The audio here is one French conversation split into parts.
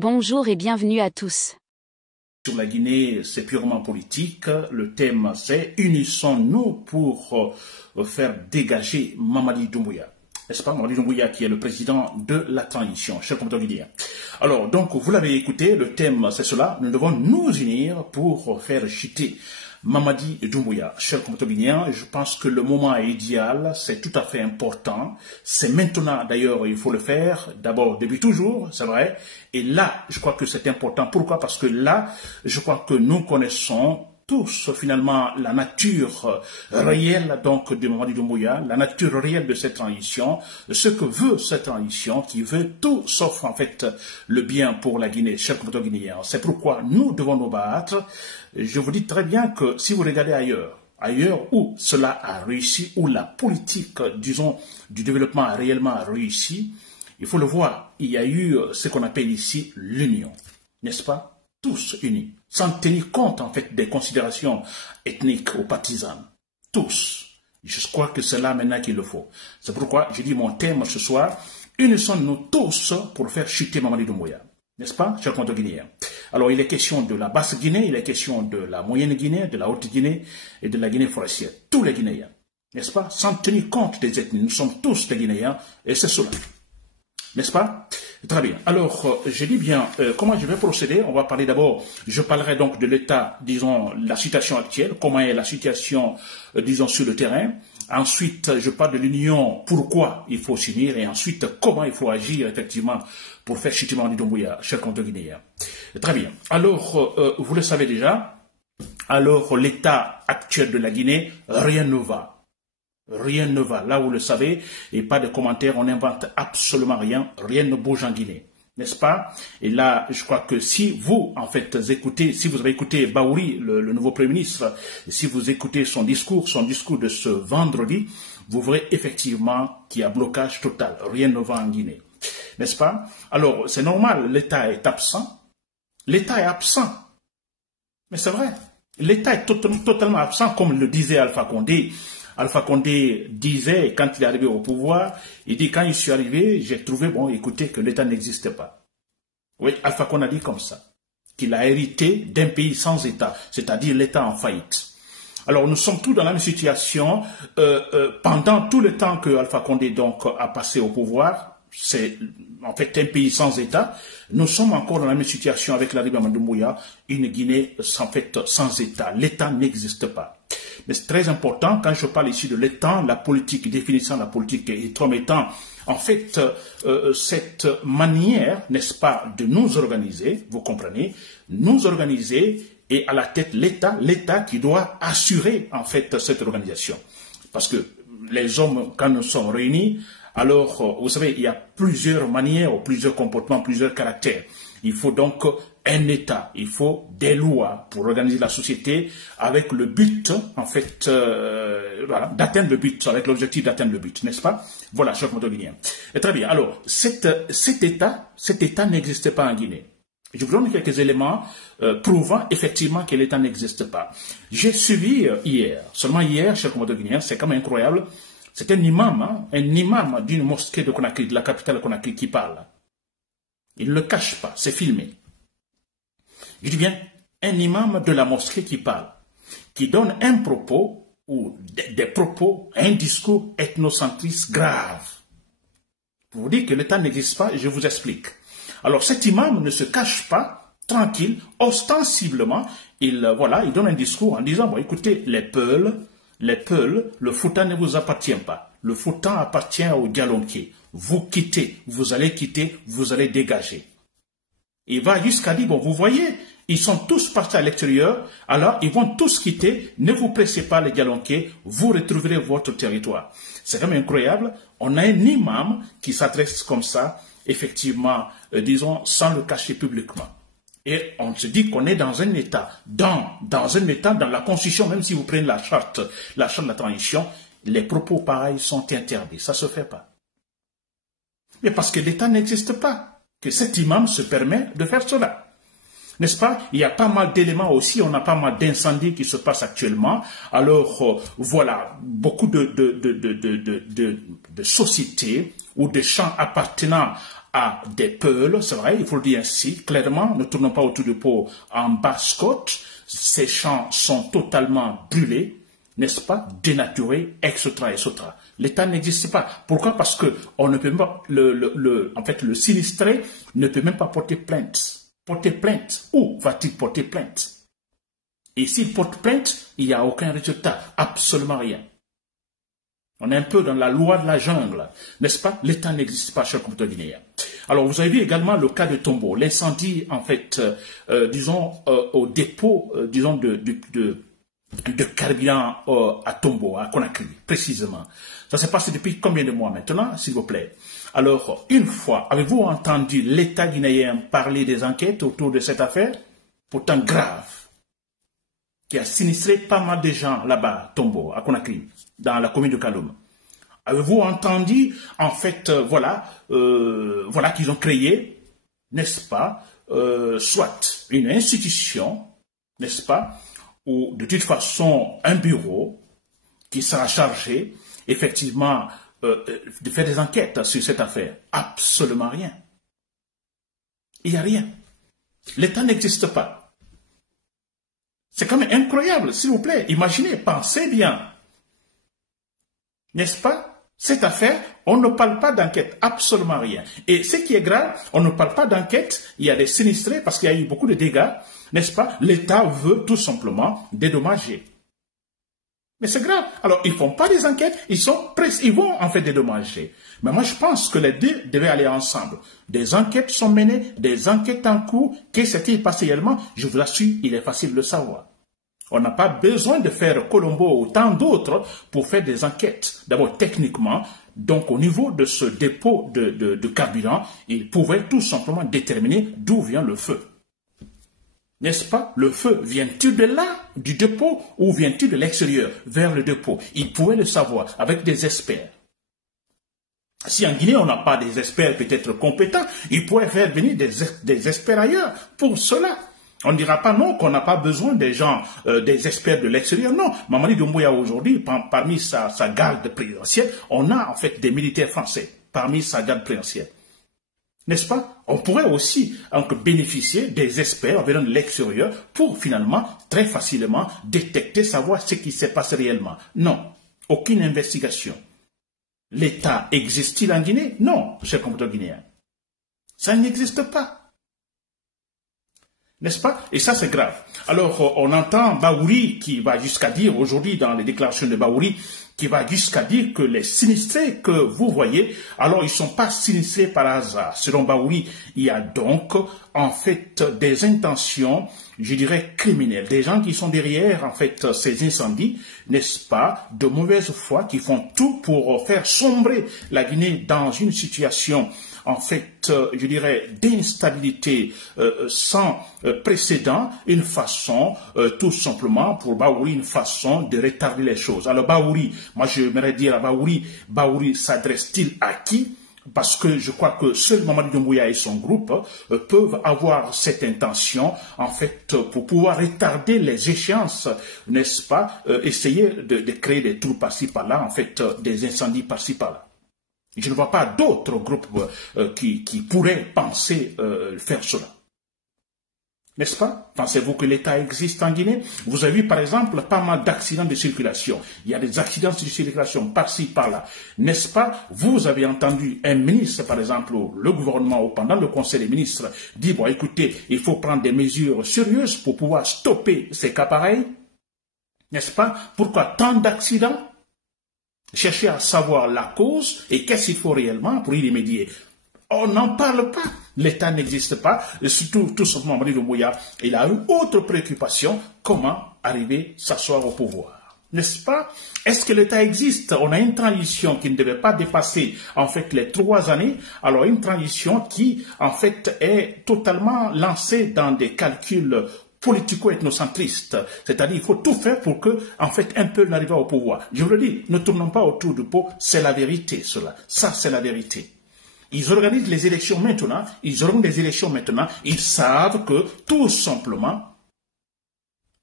Bonjour et bienvenue à tous. Sur la Guinée, c'est purement politique. Le thème, c'est unissons-nous pour faire dégager Mamadi Doumbouya. N'est-ce pas, Mamadi Doumbouya qui est le président de la transition, cher compatriotes guinéens. Alors, donc, vous l'avez écouté, le thème, c'est cela. Nous devons nous unir pour faire chuter Mamadi Doumbouya. Cher compatriotes guinéens, je pense que le moment est idéal, c'est tout à fait important. C'est maintenant, d'ailleurs, il faut le faire. D'abord, depuis toujours, c'est vrai. Et là, je crois que c'est important. Pourquoi? Parce que là, je crois que nous connaissons tous, finalement, la nature réelle, donc, de Mamadi Doumbouya, la nature réelle de cette transition, ce que veut cette transition, qui veut tout sauf, en fait, le bien pour la Guinée, chers compatriotes guinéens. C'est pourquoi nous devons nous battre. Je vous dis très bien que si vous regardez ailleurs où cela a réussi, où la politique, disons, du développement a réellement réussi, il faut le voir, il y a eu ce qu'on appelle ici l'union, n'est-ce pas? Tous unis, sans tenir compte en fait des considérations ethniques ou partisanes. Tous. Je crois que c'est là maintenant qu'il le faut. C'est pourquoi je dis mon thème ce soir, unissons-nous tous pour faire chuter Mamadi Doumbouya. N'est-ce pas, chers compatriotes guinéens? Alors, il est question de la basse Guinée, il est question de la moyenne Guinée, de la haute Guinée et de la Guinée forestière. Tous les Guinéens, n'est-ce pas? Sans tenir compte des ethnies, nous sommes tous des Guinéens et c'est cela. N'est-ce pas? Très bien. Alors, je dis bien, comment je vais procéder? On va parler d'abord, je parlerai donc de l'état, disons, la situation actuelle, comment est la situation, disons, sur le terrain. Ensuite, je parle de l'union, pourquoi il faut s'unir, et ensuite, comment il faut agir, effectivement, pour faire chuter Mamadi Doumbouya, chers compatriotes guinéens. Très bien. Alors, vous le savez déjà, alors l'état actuel de la Guinée, rien ne va. Rien ne va. Là, vous le savez, et pas de commentaires, on n'invente absolument rien. Rien ne bouge en Guinée. N'est-ce pas? Et là, je crois que si vous, en fait, écoutez, si vous avez écouté Baouri, le nouveau Premier ministre, si vous écoutez son discours de ce vendredi, vous verrez effectivement qu'il y a blocage total. Rien ne va en Guinée. N'est-ce pas? Alors, c'est normal, l'État est absent. L'État est absent. Mais c'est vrai. L'État est totalement absent, comme le disait Alpha Condé. Alpha Condé disait, quand il est arrivé au pouvoir, il dit, quand je suis arrivé, j'ai trouvé, bon, écoutez, que l'État n'existait pas. Oui, Alpha Condé a dit comme ça, qu'il a hérité d'un pays sans État, c'est-à-dire l'État en faillite. Alors, nous sommes tous dans la même situation. Pendant tout le temps que Alpha Condé, donc, a passé au pouvoir, c'est en fait un pays sans État. Nous sommes encore dans la même situation avec l'arrivée de Mamadi Doumbouya, une Guinée en fait sans État. L'État n'existe pas. Mais c'est très important, quand je parle ici de l'État, la politique, définissant la politique et comme étant, en fait, cette manière, n'est-ce pas, de nous organiser, vous comprenez, nous organiser et à la tête l'État qui doit assurer, en fait, cette organisation. Parce que les hommes, quand nous sommes réunis, alors, vous savez, il y a plusieurs manières, plusieurs comportements, plusieurs caractères. Il faut donc un État, il faut des lois pour organiser la société avec le but, en fait, voilà, d'atteindre le but, avec l'objectif d'atteindre le but, n'est-ce pas? Voilà, chers compatriotes guinéens. Très bien. Alors, cet État n'existe pas en Guinée. Je vous donne quelques éléments prouvant effectivement que l'État n'existe pas. J'ai suivi hier, seulement hier, chers compatriotes guinéens, c'est quand même incroyable. C'est un imam d'une mosquée de Conakry, de la capitale de Conakry, qui parle. Il ne le cache pas, c'est filmé. Je dis bien, un imam de la mosquée qui parle, qui donne un propos, ou des propos, un discours ethnocentriste grave. Pour vous dire que l'État n'existe pas, je vous explique. Alors cet imam ne se cache pas, tranquille, ostensiblement, il donne un discours en disant, bon écoutez, les Peuls, le Fouta ne vous appartient pas. Le Fouta appartient aux Dialonké. Vous quittez, vous allez quitter, vous allez dégager. Il va jusqu'à dire, bon, vous voyez, ils sont tous partis à l'extérieur, alors ils vont tous quitter, ne vous pressez pas les Dialonké, vous retrouverez votre territoire. C'est quand même incroyable. On a un imam qui s'adresse comme ça, effectivement, disons, sans le cacher publiquement. Et on se dit qu'on est dans un État, dans la Constitution, même si vous prenez la charte de la transition, les propos pareils sont interdits. Ça ne se fait pas. Mais parce que l'État n'existe pas, que cet imam se permet de faire cela. N'est-ce pas? Il y a pas mal d'éléments aussi, on a pas mal d'incendies qui se passent actuellement. Alors, voilà, beaucoup de sociétés ou de champs appartenant a des peuls, c'est vrai, il faut le dire ainsi, clairement, ne tournons pas autour du pot en basse-côte, ces champs sont totalement brûlés, n'est-ce pas, dénaturés, etc., etc. L'État n'existe pas. Pourquoi? Parce que on ne peut pas, en fait, le sinistré ne peut même pas porter plainte. Porter plainte. Où va-t-il porter plainte? Et s'il porte plainte, il n'y a aucun résultat, absolument rien. On est un peu dans la loi de la jungle, n'est-ce pas? L'État n'existe pas, chers compatriotes guinéens. Alors, vous avez vu également le cas de Tombo, l'incendie, en fait, disons, au dépôt, disons, de carburant à Tombo, à Conakry, précisément. Ça s'est passé depuis combien de mois maintenant, s'il vous plaît? Alors, une fois, avez-vous entendu l'État guinéen parler des enquêtes autour de cette affaire, pourtant grave, qui a sinistré pas mal de gens là-bas, Tombo, à Conakry, dans la commune de Kaloum? Avez-vous entendu, en fait, voilà qu'ils ont créé, n'est-ce pas, soit une institution, n'est-ce pas, ou de toute façon un bureau qui sera chargé, effectivement, de faire des enquêtes sur cette affaire? Absolument rien. Il n'y a rien. L'État n'existe pas. C'est quand même incroyable, s'il vous plaît. Imaginez, pensez bien. N'est-ce pas? Cette affaire, on ne parle pas d'enquête, absolument rien. Et ce qui est grave, on ne parle pas d'enquête, il y a des sinistrés parce qu'il y a eu beaucoup de dégâts, n'est-ce pas? L'État veut tout simplement dédommager. Mais c'est grave. Alors, ils ne font pas des enquêtes, ils vont en fait dédommager. Mais moi, je pense que les deux devaient aller ensemble. Des enquêtes sont menées, des enquêtes en cours. Qu'est-ce qui s'est passé réellement? Je vous assure, il est facile de le savoir. On n'a pas besoin de faire Colombo ou tant d'autres pour faire des enquêtes. D'abord, techniquement, donc au niveau de ce dépôt de carburant, ils pouvaient tout simplement déterminer d'où vient le feu. N'est-ce pas? Le feu, vient-il de là, du dépôt, ou vient-il de l'extérieur, vers le dépôt? Ils pouvaient le savoir avec des experts. Si en Guinée, on n'a pas des experts peut-être compétents, ils pourraient faire venir des experts ailleurs pour cela. On ne dira pas non qu'on n'a pas besoin des gens, des experts de l'extérieur. Non, Mamadi Doumbouya aujourd'hui, parmi sa garde présidentielle, on a en fait des militaires français parmi sa garde présidentielle. N'est-ce pas? On pourrait aussi bénéficier des experts venant de l'extérieur pour finalement, très facilement, détecter, savoir ce qui s'est passé réellement. Non, aucune investigation. L'État existe-t-il en Guinée? Non, chers compatriotes guinéens. Ça n'existe pas. N'est-ce pas? Et ça, c'est grave. Alors, on entend Baouri qui va jusqu'à dire, aujourd'hui, dans les déclarations de Baouri, qui va jusqu'à dire que les sinistrés que vous voyez, alors ils ne sont pas sinistrés par hasard. Selon Baouri, il y a donc, en fait, des intentions, je dirais, criminelles. Des gens qui sont derrière, en fait, ces incendies, n'est-ce pas, de mauvaise foi, qui font tout pour faire sombrer la Guinée dans une situation en fait, je dirais, d'instabilité sans précédent, une façon, tout simplement, pour Baouri, une façon de retarder les choses. Alors Baouri, moi j'aimerais dire à Baouri, Baouri s'adresse-t-il à qui? Parce que je crois que seul Mamadi Doumbouya et son groupe peuvent avoir cette intention, en fait, pour pouvoir retarder les échéances, n'est-ce pas, essayer de créer des trous par-ci par-là, en fait, des incendies par-ci par-là. Je ne vois pas d'autres groupes qui pourraient penser faire cela. N'est-ce pas? Pensez-vous que l'État existe en Guinée? Vous avez vu par exemple pas mal d'accidents de circulation. Il y a des accidents de circulation par-ci, par-là. N'est-ce pas? Vous avez entendu un ministre, par exemple, le gouvernement ou pendant le conseil des ministres, dire, bon écoutez, il faut prendre des mesures sérieuses pour pouvoir stopper ces cas pareils. N'est-ce pas? Pourquoi tant d'accidents? Chercher à savoir la cause et qu'est-ce qu'il faut réellement pour y remédier. On n'en parle pas. L'État n'existe pas. Et surtout, tout simplement, Mamadi Doumbouya, il a une autre préoccupation. Comment arriver à s'asseoir au pouvoir? N'est-ce pas? Est-ce que l'État existe? On a une transition qui ne devait pas dépasser, en fait, les 3 années. Alors, une transition qui, en fait, est totalement lancée dans des calculs politico-ethnocentristes, c'est-à-dire il faut tout faire pour que, en fait, un peuple n'arrive pas au pouvoir. Je vous le dis, ne tournons pas autour du pot, c'est la vérité, cela. Ça, c'est la vérité. Ils organisent les élections maintenant, ils auront des élections maintenant, ils savent que, tout simplement,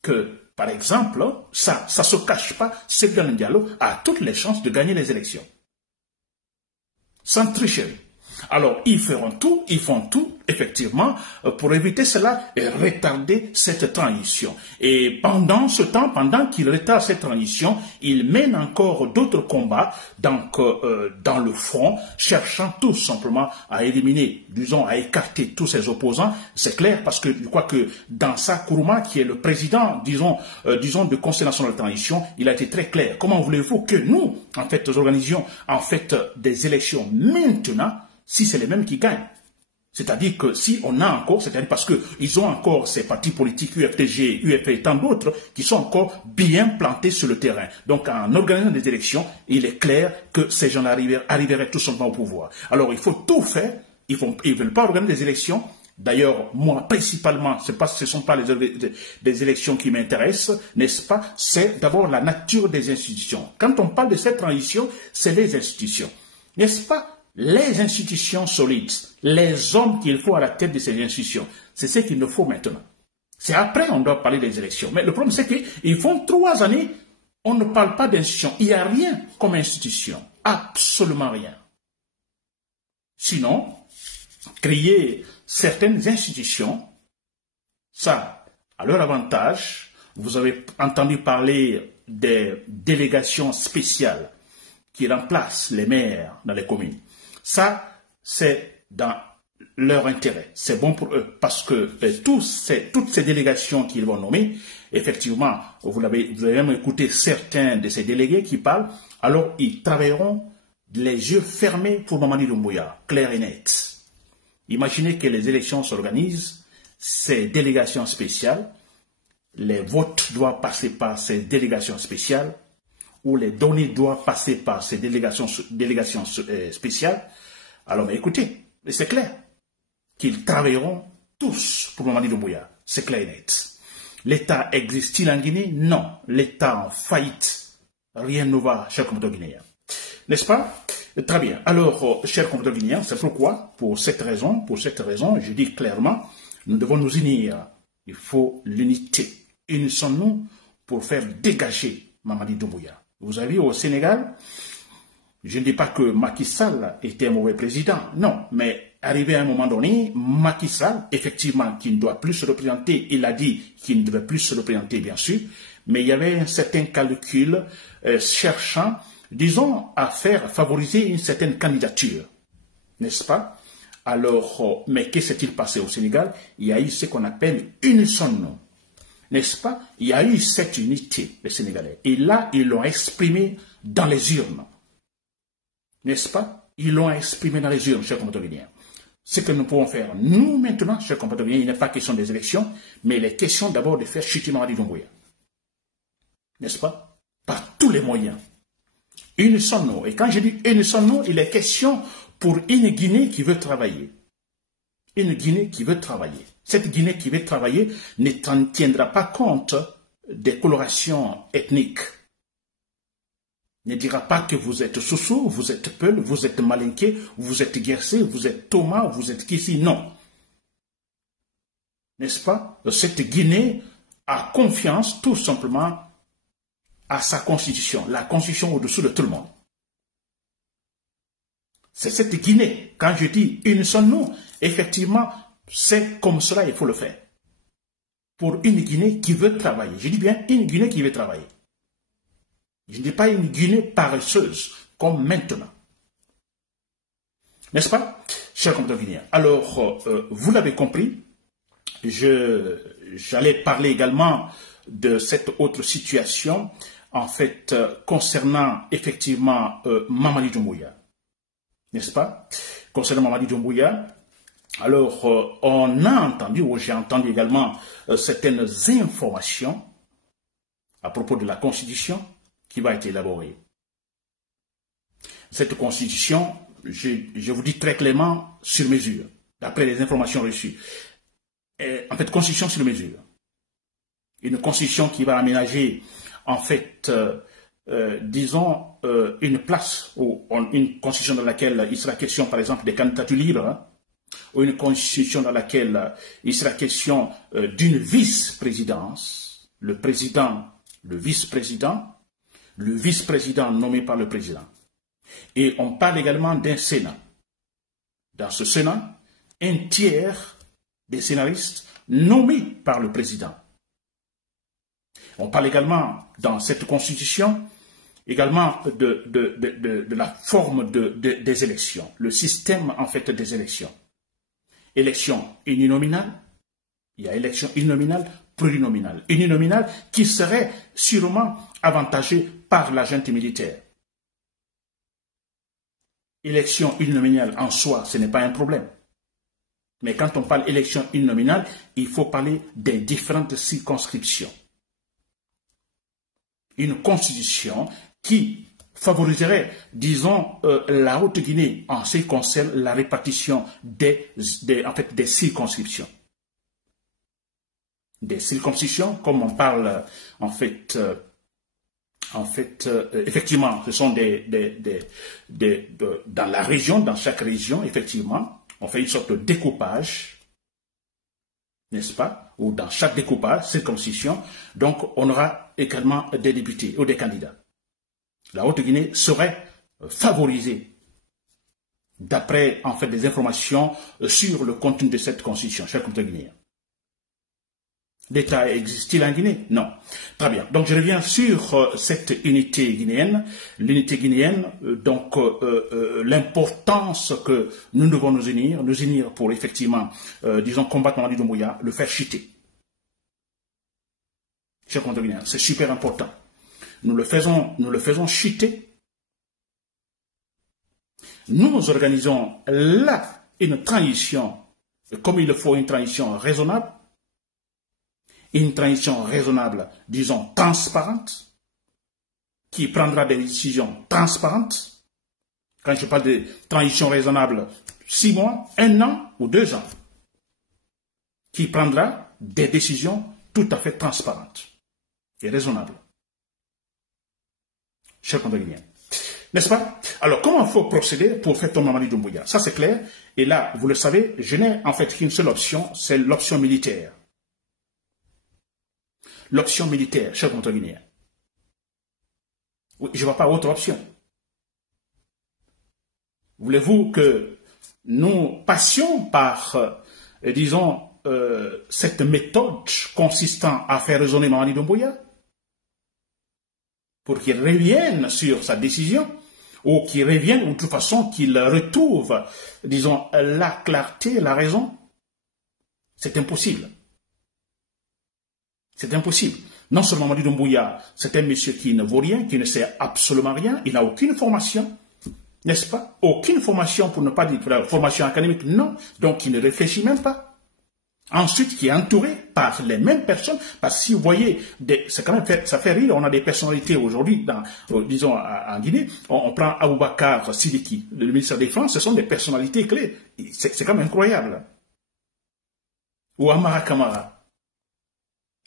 que, par exemple, ça se cache pas, Seydou Diallo a toutes les chances de gagner les élections. Sans tricherie. Alors, ils font tout, effectivement, pour éviter cela et retarder cette transition. Et pendant ce temps, pendant qu'ils retardent cette transition, ils mènent encore d'autres combats donc, dans le front, cherchant tout simplement à éliminer, disons, à écarter tous ces opposants. C'est clair parce que je crois que Dansa Kourouma, qui est le président, disons, du Conseil national de transition, il a été très clair. Comment voulez-vous que nous, en fait, organisions, en fait, des élections maintenant, si c'est les mêmes qui gagnent? C'est-à-dire que si on a encore, c'est-à-dire parce qu'ils ont encore ces partis politiques UFDG, UFP et tant d'autres qui sont encore bien plantés sur le terrain. Donc en organisant des élections, il est clair que ces gens arriveraient tout simplement au pouvoir. Alors il faut tout faire, ils ne veulent pas organiser des élections. D'ailleurs, moi, principalement, ce ne sont pas des élections qui m'intéressent, n'est-ce pas? C'est d'abord la nature des institutions. Quand on parle de cette transition, c'est les institutions. N'est-ce pas? Les institutions solides, les hommes qu'il faut à la tête de ces institutions, c'est ce qu'il nous faut maintenant. C'est après on doit parler des élections. Mais le problème, c'est qu'ils font 3 années, on ne parle pas d'institutions. Il n'y a rien comme institution. Absolument rien. Sinon, créer certaines institutions, ça, à leur avantage, vous avez entendu parler des délégations spéciales qui remplacent les maires dans les communes. Ça, c'est dans leur intérêt. C'est bon pour eux parce que toutes ces délégations qu'ils vont nommer, effectivement, vous avez même écouté certains de ces délégués qui parlent, alors ils travailleront les yeux fermés pour Mamadi Doumbouya, clair et net. Imaginez que les élections s'organisent, ces délégations spéciales, les votes doivent passer par ces délégations spéciales, où les données doivent passer par ces délégations spéciales. Alors, mais écoutez, c'est clair qu'ils travailleront tous pour Mamadi Doumbouya. C'est clair et net. L'État existe-t-il en Guinée? Non. L'État en faillite. Rien ne va, chers compatriotes guinéens. N'est-ce pas? Très bien. Alors, chers compatriotes guinéens, c'est pourquoi, pour cette raison, je dis clairement, nous devons nous unir. Il faut l'unité. Unissons-nous pour faire dégager Mamadi Doumbouya. Vous avez vu au Sénégal, je ne dis pas que Macky Sall était un mauvais président, non, mais arrivé à un moment donné, Macky Sall, effectivement, qui ne doit plus se représenter, il a dit qu'il ne devait plus se représenter, bien sûr, mais il y avait un certain calcul cherchant, disons, à faire favoriser une certaine candidature, n'est-ce pas? Alors, mais que s'est-il passé au Sénégal? Il y a eu ce qu'on appelle unissons-nous. N'est-ce pas? Il y a eu cette unité, les Sénégalais. Et là, ils l'ont exprimé dans les urnes. N'est-ce pas? Ils l'ont exprimé dans les urnes, chers compatriotes guinéens. Ce que nous pouvons faire, nous, maintenant, chers compatriotes guinéens, il n'est pas question des élections, mais il est question d'abord de faire chuter Mamadi Doumbouya. N'est-ce pas? Par tous les moyens. Unissons-nous. Et quand je dis unissons-nous, il est question pour une Guinée qui veut travailler. Une Guinée qui veut travailler. Cette Guinée qui veut travailler ne tiendra pas compte des colorations ethniques. Ne dira pas que vous êtes Soussou, vous êtes Peul, vous êtes Malinké, vous êtes Guercé, vous êtes Thomas, vous êtes Kissi. Non. N'est-ce pas? Cette Guinée a confiance tout simplement à sa constitution. La constitution au-dessous de tout le monde. C'est cette Guinée. Quand je dis unissons-nous, effectivement, c'est comme cela il faut le faire. Pour une Guinée qui veut travailler. Je dis bien une Guinée qui veut travailler. Je ne dis pas une Guinée paresseuse, comme maintenant. N'est-ce pas, chers compatriotes guinéens? Alors, vous l'avez compris, j'allais parler également de cette autre situation, en fait, concernant effectivement Mamadi Doumbouya. N'est-ce pas? Concernant Mamadi Doumbouya, alors, on a entendu, ou j'ai entendu également certaines informations à propos de la Constitution qui va être élaborée. Cette Constitution, je vous dis très clairement, sur mesure, d'après les informations reçues. En fait, Constitution sur mesure. Une Constitution qui va aménager, en fait, disons, une place, ou une Constitution dans laquelle il sera question, par exemple, des candidatures libres, hein, ou une constitution dans laquelle il sera question d'une vice-présidence, le président, le vice-président nommé par le président. Et on parle également d'un Sénat. dans ce Sénat un tiers des scénaristes nommés par le président. On parle également dans cette constitution également de la forme des élections, le système en fait des élections. Élection uninominale, il y a élection uninominale, plurinominale. Uninominale qui serait sûrement avantagée par la junte militaire. Élection uninominale en soi, ce n'est pas un problème. Mais quand on parle élection uninominale, il faut parler des différentes circonscriptions. Une constitution qui favoriserait, disons, la Haute-Guinée en ce qui concerne la répartition des circonscriptions. Des circonscriptions, comme on parle, effectivement, ce sont dans la région, dans chaque région, effectivement, on fait une sorte de découpage, n'est-ce pas, ou dans chaque découpage, circonscription, donc on aura également des députés ou des candidats. La Haute-Guinée serait favorisée d'après, en fait, des informations sur le contenu de cette constitution, chers compatriotes guinéens. L'État existe-t-il en Guinée? Non. Très bien. Donc, je reviens sur cette unité guinéenne. L'unité guinéenne, donc, l'importance que nous devons nous unir pour, effectivement, disons, combattre Mamadi Doumbouya, le faire chuter. Chers compatriotes guinéens, c'est super important. Nous le faisons chuter. Nous organisons là une transition, comme il faut, une transition raisonnable. Une transition raisonnable, disons, transparente, qui prendra des décisions transparentes. Quand je parle de transition raisonnable, 6 mois, 1 an ou 2 ans, qui prendra des décisions tout à fait transparentes et raisonnables. Chers compatriotes, n'est-ce pas? Alors, comment il faut procéder pour faire tomber Mamadi Doumbouya? Ça, c'est clair. Et là, vous le savez, je n'ai en fait qu'une seule option, c'est l'option militaire. L'option militaire, chers compatriotes guinéens. Oui, je ne vois pas autre option. Voulez-vous que nous passions par, disons, cette méthode consistant à faire raisonner Mamadi Doumbouya pour qu'il revienne sur sa décision ou qu'il revienne, ou de toute façon qu'il retrouve, disons, la clarté, la raison? C'est impossible. C'est impossible. Non seulement Mamadi Doumbouya, c'est un monsieur qui ne vaut rien, qui ne sait absolument rien, il n'a aucune formation, n'est-ce pas? Aucune formation, pour ne pas dire formation académique, non. Donc il ne réfléchit même pas. Ensuite, qui est entouré par les mêmes personnes, parce que si vous voyez, c'est quand même ça fait rire, on a des personnalités aujourd'hui, disons en Guinée, on prend Aboubakar Sidiki, le ministre des Finances, ce sont des personnalités clés. C'est quand même incroyable. Ou Amara Kamara.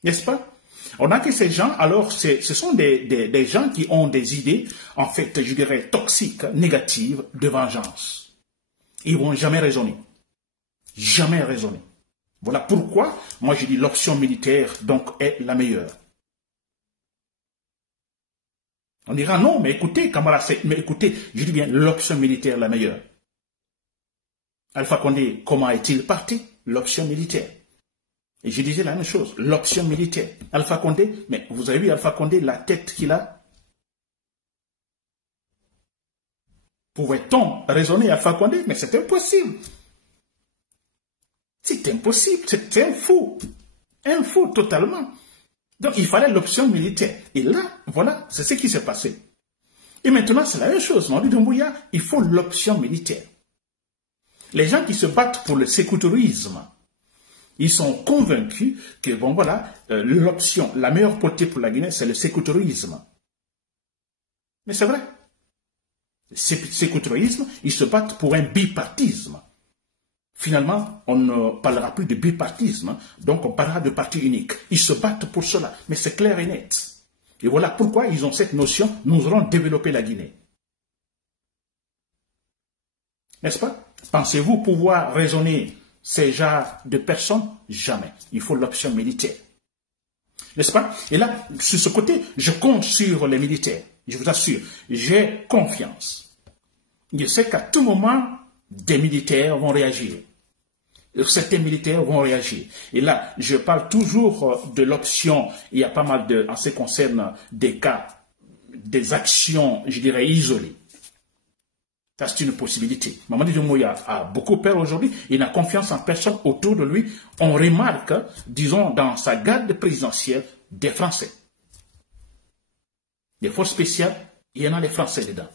N'est-ce pas? On a que ces gens, alors ce sont des gens qui ont des idées, en fait, je dirais, toxiques, négatives, de vengeance. Ils ne vont jamais raisonner. Jamais raisonner. Voilà pourquoi, moi je dis l'option militaire, donc, est la meilleure. On dira non, mais écoutez, camarades, mais écoutez, je dis bien l'option militaire la meilleure. Alpha Condé, comment est-il parti? L'option militaire. Et je disais la même chose, l'option militaire. Alpha Condé, mais vous avez vu Alpha Condé, la tête qu'il a? Pouvait-on raisonner Alpha Condé? Mais c'est impossible. C'est impossible, c'est un fou totalement. Donc il fallait l'option militaire. Et là, voilà, c'est ce qui s'est passé. Et maintenant, c'est la même chose. Mamadi Doumbouya, il faut l'option militaire. Les gens qui se battent pour le sécuritarisme, ils sont convaincus que, bon voilà, l'option, la meilleure politique pour la Guinée, c'est le sécuritarisme. Mais c'est vrai. Le sécuritarisme, ils se battent pour un bipartisme. Finalement, on ne parlera plus de bipartisme, donc on parlera de parti unique. Ils se battent pour cela, mais c'est clair et net. Et voilà pourquoi ils ont cette notion, nous allons développer la Guinée. N'est-ce pas? Pensez-vous pouvoir raisonner ces genres de personnes? Jamais. Il faut l'option militaire. N'est-ce pas? Et là, sur ce côté, je compte sur les militaires. Je vous assure, j'ai confiance. Je sais qu'à tout moment, des militaires vont réagir. Certains militaires vont réagir. Et là, je parle toujours de l'option, il y a pas mal de, en ce qui concerne des cas, des actions, je dirais, isolées. Ça, c'est une possibilité. Mamadi Doumbouya a beaucoup peur aujourd'hui. Il n'a confiance en personne autour de lui. On remarque, disons, dans sa garde présidentielle, des Français. Des forces spéciales, il y en a des Français dedans.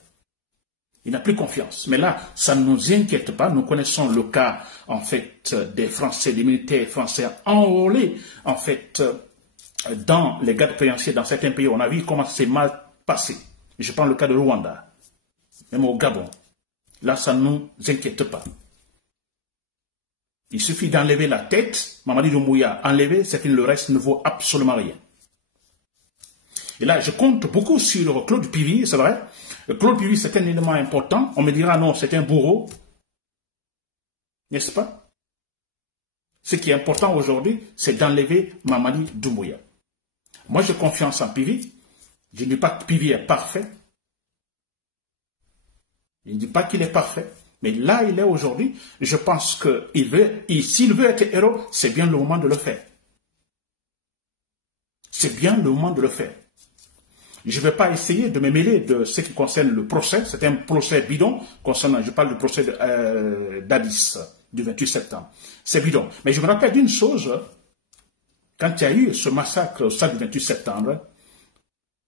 Il n'a plus confiance. Mais là, ça ne nous inquiète pas. Nous connaissons le cas, en fait, des Français, des militaires français enrôlés, en fait, dans les gardes présidentielles dans certains pays. On a vu comment c'est mal passé. Je prends le cas de Rwanda, même au Gabon. Là, ça ne nous inquiète pas. Il suffit d'enlever la tête. Mamadi Doumbouya, enlever, c'est que le reste ne vaut absolument rien. Et là, je compte beaucoup sur Claude Pivy, c'est vrai. Claude Pivy, c'est un élément important. On me dira, non, c'est un bourreau. N'est-ce pas? Ce qui est important aujourd'hui, c'est d'enlever Mamadi Doumbouya. Moi, j'ai confiance en Pivy. Je ne dis pas que Pivy est parfait. Je ne dis pas qu'il est parfait. Mais là, il est aujourd'hui. Je pense qu'il veut, s'il veut être héros, c'est bien le moment de le faire. C'est bien le moment de le faire. Je ne vais pas essayer de me mêler de ce qui concerne le procès. C'est un procès bidon concernant, je parle du procès d'Addis du 28 septembre. C'est bidon. Mais je me rappelle d'une chose, quand il y a eu ce massacre au stade du 28 septembre,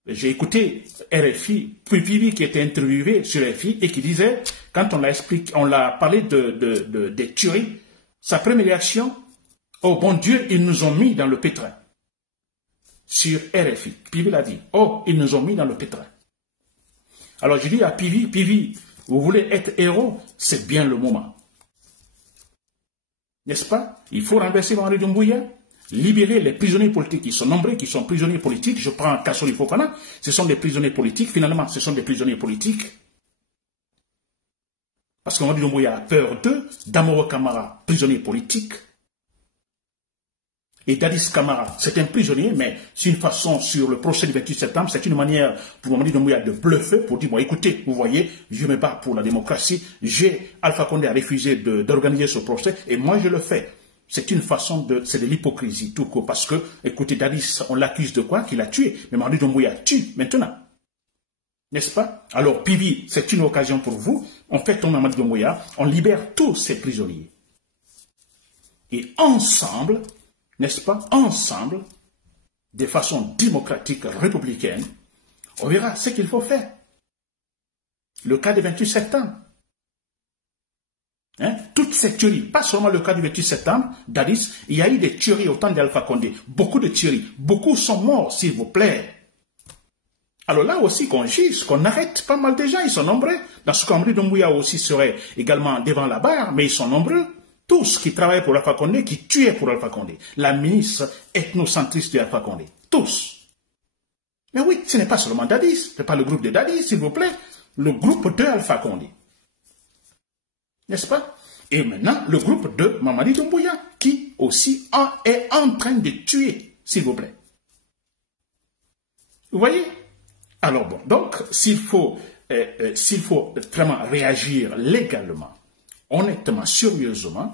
j'ai écouté RFI, Pivy qui était interviewé sur RFI et qui disait, quand on l'a expliqué, on l'a parlé des tueries, sa première réaction, oh bon Dieu, ils nous ont mis dans le pétrin. Sur RFI, Pivy l'a dit, oh, ils nous ont mis dans le pétrin. Alors je dis à Pivy, Pivy, vous voulez être héros, c'est bien le moment. N'est-ce pas? Il faut renverser Mamadi Doumbouya, libérer les prisonniers politiques qui sont nombreux, qui sont prisonniers politiques. Je prends Kassori Fofana, ce sont des prisonniers politiques. Finalement, ce sont des prisonniers politiques. Parce que Mamadi Doumbouya a peur d'eux. Damoro Camara, prisonnier politique. Et Dadis Camara, c'est un prisonnier, mais c'est une façon sur le procès du 28 septembre, c'est une manière pour Mamadi Doumbouya de bluffer, pour dire, bon, écoutez, vous voyez, je me bats pour la démocratie, Alpha Condé a refusé d'organiser ce procès, et moi je le fais. C'est une façon c'est de l'hypocrisie, tout court, parce que, écoutez, Dadis, on l'accuse de quoi? Qu'il a tué, mais Mamadi Doumbouya tue maintenant. N'est-ce pas? Alors, Pivy, c'est une occasion pour vous, on fait tomber Mamadi Doumbouya, on libère tous ces prisonniers. Et ensemble, n'est-ce pas, ensemble, de façon démocratique, républicaine, on verra ce qu'il faut faire. Le cas du 28 septembre. Hein? Toutes ces tueries, pas seulement le cas du 28 septembre, d'Addis, il y a eu des tueries au temps d'Alpha Condé. Beaucoup de tueries. Beaucoup sont morts, s'il vous plaît. Alors là aussi, qu'on juge, qu'on arrête pas mal de gens, ils sont nombreux. Dans ce cas, Mamadi Doumbouya aussi serait également devant la barre, mais ils sont nombreux. Tous qui travaillaient pour Alpha Condé, qui tuaient pour Alpha Condé. La ministre ethnocentriste de Alpha Condé. Tous. Mais oui, ce n'est pas seulement Dadis. Ce n'est pas le groupe de Dadis, s'il vous plaît. Le groupe de Alpha Condé. N'est-ce pas? Et maintenant, le groupe de Mamadi Doumbouya, qui aussi est en train de tuer, s'il vous plaît. Vous voyez? Alors bon, donc, s'il faut vraiment réagir légalement, honnêtement, sérieusement,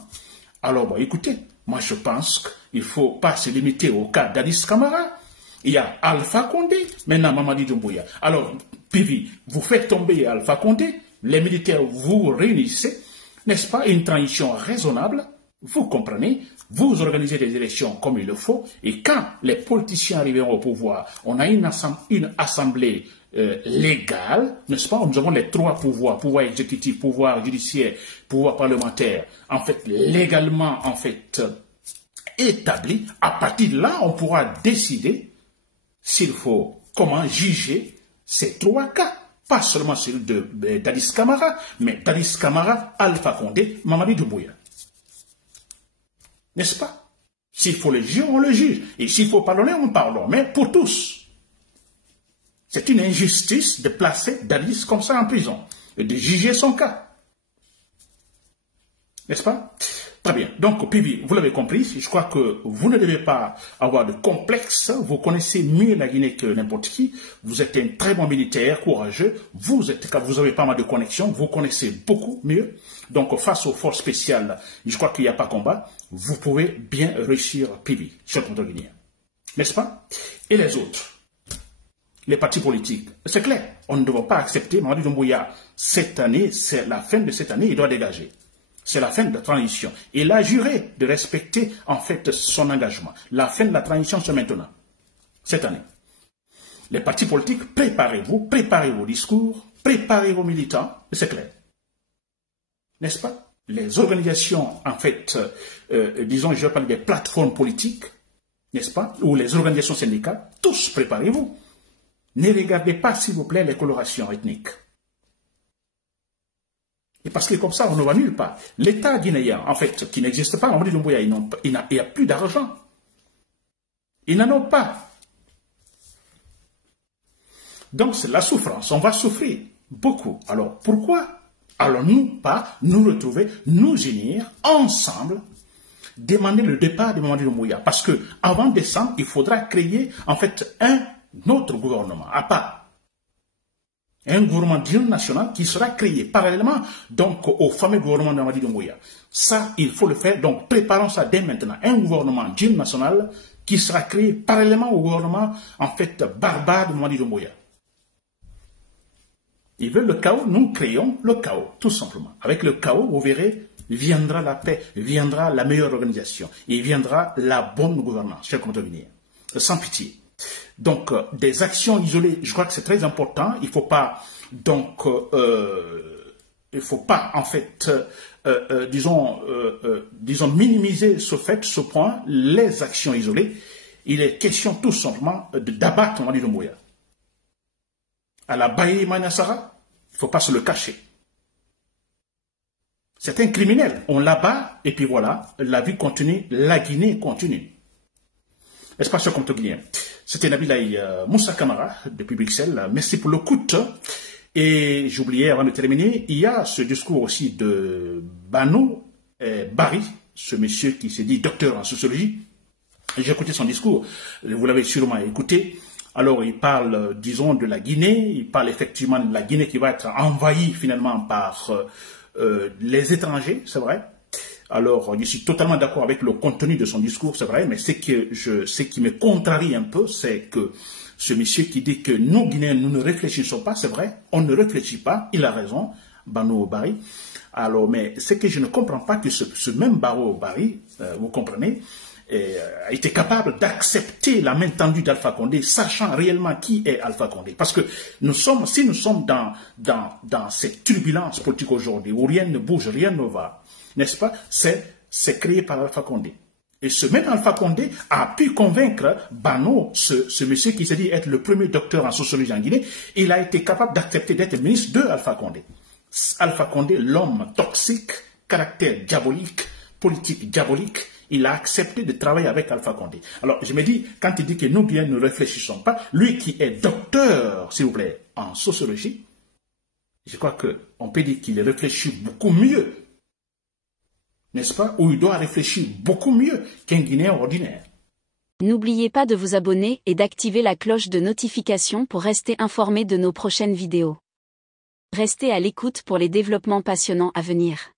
alors bon, écoutez, moi je pense qu'il ne faut pas se limiter au cas d'Addis Camara. Il y a Alpha Condé, maintenant Mamadi Doumbouya. Alors, Pivy, vous faites tomber Alpha Condé, les militaires vous réunissez, n'est-ce pas, une transition raisonnable, vous comprenez, vous organisez des élections comme il le faut, et quand les politiciens arriveront au pouvoir, on a une assemblée légale, n'est-ce pas? Nous avons les trois pouvoirs, pouvoir exécutif, pouvoir judiciaire, pouvoir parlementaire, en fait, légalement, en fait, établi. À partir de là, on pourra décider s'il faut, comment juger ces trois cas. Pas seulement celui d'Addis Camara, mais d'Addis Camara, Alpha Condé, Mamadi Doumbouya. N'est-ce pas? S'il faut le juger, on le juge. Et s'il faut pardonner, on pardonne. Mais pour tous. C'est une injustice de placer Dadis comme ça en prison et de juger son cas. N'est-ce pas? Très bien. Donc, Pivi, vous l'avez compris, je crois que vous ne devez pas avoir de complexe. Vous connaissez mieux la Guinée que n'importe qui. Vous êtes un très bon militaire, courageux. Vous avez pas mal de connexions. Vous connaissez beaucoup mieux. Donc, face aux forces spéciales, je crois qu'il n'y a pas combat. Vous pouvez bien réussir, Pivi, cher contre Guinéen. N'est-ce pas? Et les autres? Les partis politiques. C'est clair. On ne doit pas accepter Mamadi Doumbouya. Cette année, c'est la fin de cette année, il doit dégager. C'est la fin de la transition. Il a juré de respecter, en fait, son engagement. La fin de la transition, c'est maintenant. Cette année. Les partis politiques, préparez-vous, préparez vos discours, préparez vos militants, c'est clair. N'est-ce pas? Les organisations, en fait, disons, je vais parler des plateformes politiques, n'est-ce pas? Ou les organisations syndicales, tous préparez-vous. Ne regardez pas, s'il vous plaît, les colorations ethniques. Et parce que comme ça, on ne va nulle part. L'État guinéen, en fait, qui n'existe pas, Mamadi Doumbouya, il n'y a plus d'argent. Ils n'en ont pas. Donc, c'est la souffrance. On va souffrir beaucoup. Alors, pourquoi allons-nous pas nous retrouver, nous unir ensemble, demander le départ de Mamadi Doumbouya? Parce que avant décembre, il faudra créer, en fait, un autre gouvernement à part. Un gouvernement d'union nationale qui sera créé parallèlement donc au fameux gouvernement de Mamadi Doumbouya. Ça, il faut le faire, donc préparons ça dès maintenant. Un gouvernement d'union nationale qui sera créé parallèlement au gouvernement, en fait, barbare de Mamadi Doumbouya. Ils veulent le chaos, nous créons le chaos, tout simplement. Avec le chaos, vous verrez, viendra la paix, viendra la meilleure organisation, et viendra la bonne gouvernance, chers compatriotes, sans pitié. Donc, des actions isolées, je crois que c'est très important. Il ne faut pas, donc, en fait, disons, minimiser ce point, les actions isolées. Il est question tout simplement d'abattre Mamadi Doumbouya. À la Baye Manassara, il ne faut pas se le cacher. C'est un criminel. On l'abat et puis voilà, la vie continue, la Guinée continue. Espace contre Guinéen. C'était Nabilaï Moussa Kamara depuis Bruxelles. Merci pour l'écoute. Et j'oubliais avant de terminer, il y a ce discours aussi de Bano Barry, ce monsieur qui s'est dit docteur en sociologie. J'ai écouté son discours, vous l'avez sûrement écouté. Alors il parle, disons, de la Guinée, il parle effectivement de la Guinée qui va être envahie finalement par les étrangers, c'est vrai. Alors, je suis totalement d'accord avec le contenu de son discours, c'est vrai, mais ce qui me contrarie un peu, c'est que ce monsieur qui dit que nous, Guinéens, nous ne réfléchissons pas, c'est vrai, on ne réfléchit pas, il a raison, Bano Barry. Alors, mais ce que je ne comprends pas, que ce même Bano Barry, vous comprenez, a été capable d'accepter la main tendue d'Alpha Condé, sachant réellement qui est Alpha Condé. Parce que si nous sommes dans cette turbulence politique aujourd'hui, où rien ne bouge, rien ne va, n'est-ce pas? C'est créé par Alpha Condé. Et ce même Alpha Condé a pu convaincre Bano, ce monsieur qui s'est dit être le premier docteur en sociologie en Guinée, il a été capable d'accepter d'être ministre de Alpha Condé. Alpha Condé, l'homme toxique, caractère diabolique, politique diabolique, il a accepté de travailler avec Alpha Condé. Alors, je me dis, quand il dit que nous, bien, ne réfléchissons pas, lui qui est docteur, s'il vous plaît, en sociologie, je crois qu'on peut dire qu'il réfléchit beaucoup mieux, n'est-ce pas? Ou il doit réfléchir beaucoup mieux qu'un Guinéen ordinaire. N'oubliez pas de vous abonner et d'activer la cloche de notification pour rester informé de nos prochaines vidéos. Restez à l'écoute pour les développements passionnants à venir.